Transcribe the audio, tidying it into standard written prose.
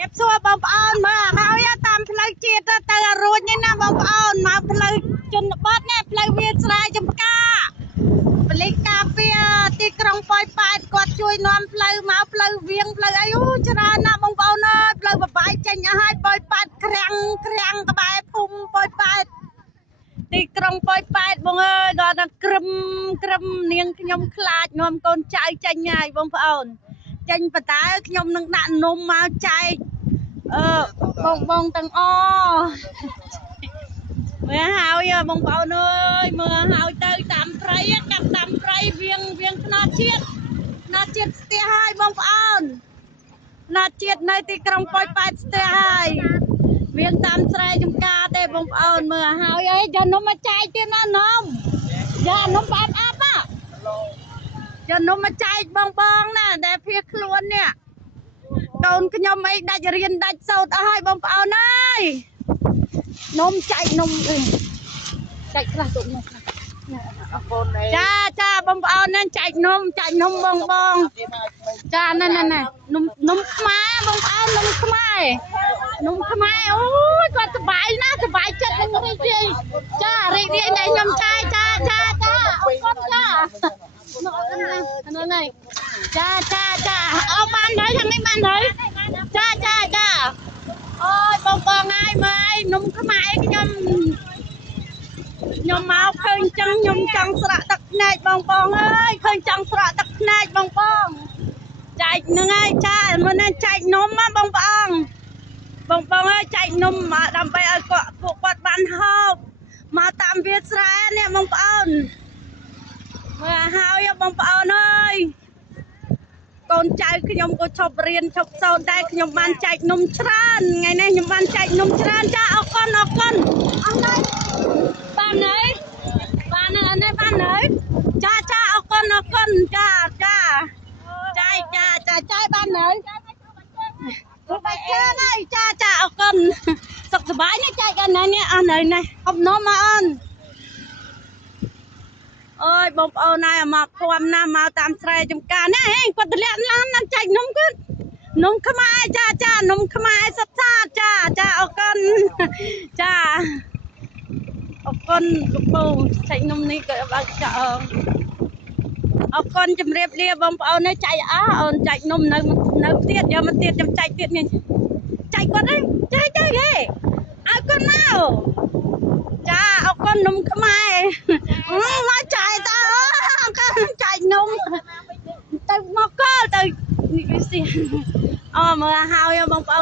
រៀបសួរបងប្អូនមើលហើយតាមផ្លូវជាតិទៅរួចនេះណាបងប្អូនមកផ្លូវជនបទនេះផ្លូវវាលស្រែចំការប៉ូលីសការពារទីក្រុងប៉ោយប៉ែតគាត់ជួយនាំផ្លូវមកផ្លូវវាងផ្លូវអីច្រើនណាស់បងប្អូនអើយផ្លូវបបាយចេញឲ្យប៉ោយប៉ែតក្រាំងក្បែរភូមិប៉ោយប៉ែតទីក្រុងប៉ោយប៉ែតបងអើយដល់តែក្រឹមនាងខ្ញុំខ្លាចនាំកូនចៅចេញហើយបងប្អូនចេញបតាខ្ញុំនឹងដាក់នំមកចែកបងទាំងអមើលហើយបងប្អូនអើយមើលហើយទៅតាមព្រៃកាប់តាមព្រៃវាងខ្នាតជាតិស្ទះហើយបងប្អូនខ្នាតជាតិនៅទីក្រុងប៉ោយប៉ែតស្ទះហើយវាងតាមស្រែចំការទេបងប្អូនមើលហើយអីយកនំមកចែកទៀតណានំយកនំផ្អាប់យកនំមកចែកបងណាដែលភៀសខ្លួននេះកូនខ្ញុំអីដាច់រៀនដាច់សូត្រអស់ហើយបងប្អូនអើយនំចែកនំចែកខ្លះទុកនោះខ្លះចាបងប្អូនហ្នឹងចែកនំបងចាណែនំខ្មែរបងប្អូននំខ្មែរអូយគាត់សប្បាយណាស់សប្បាយចិត្តនឹងរីករាយចារីករាយដែលខ្ញុំចាអរគុណចាហ្នឹងហើយចាអូបានហើយខាងនេះបានហើយចាអូយបងហើយមើលនំខ្មែរខ្ញុំមកឃើញចឹងខ្ញុំចង់ស្រក់ទឹកភ្នែកបងអើយឃើញចង់ស្រក់ទឹកភ្នែកបងចែកហ្នឹងហើយចាមើលណាចែកនំណាបងអើយចែកនំមកដើម្បីឲ្យពួកគាត់បានហូបមកតាមវាលស្រែនេះបងប្អូនមើលហើយបងប្អូនអើយកូនចៅខ្ញុំក៏ឈប់រៀនឈប់សូត្រដែរខ្ញុំបានចែកនំច្រើនថ្ងៃនេះខ្ញុំបានចែកនំច្រើនចាអរគុណអស់ហើយបានហើយចាអរគុណចាចាបានហើយទៅបាយខ្លួនហើយចាអរគុណសុខសប្បាយណាស់ចែកអស់នេះអស់នេះអបនំមកអូនអើយបងប្អូនហើយមកភ័មណាមកតាមស្រែចំការនេះហេគាត់ទម្លាក់ឡើងនឹងចែកនំគាត់នំខ្មែរចានំខ្មែរសុទ្ធសាធចាអរគុណចាអរគុណលោកពូចែកនំនេះក៏បើចាអរគុណជំរាបលាបងប្អូននេះចែកអស់អូនចែកនំនៅទៀតយកមកទៀតខ្ញុំចែកទៀតនេះចែកគាត់ហ្នឹងចែកហេឲ្យគាត់មកចាអរគុណនំខ្មែរមកចែកតើចែកនំទៅមកកលទៅនេះវាស៊ីមើលហើយបងប្អូន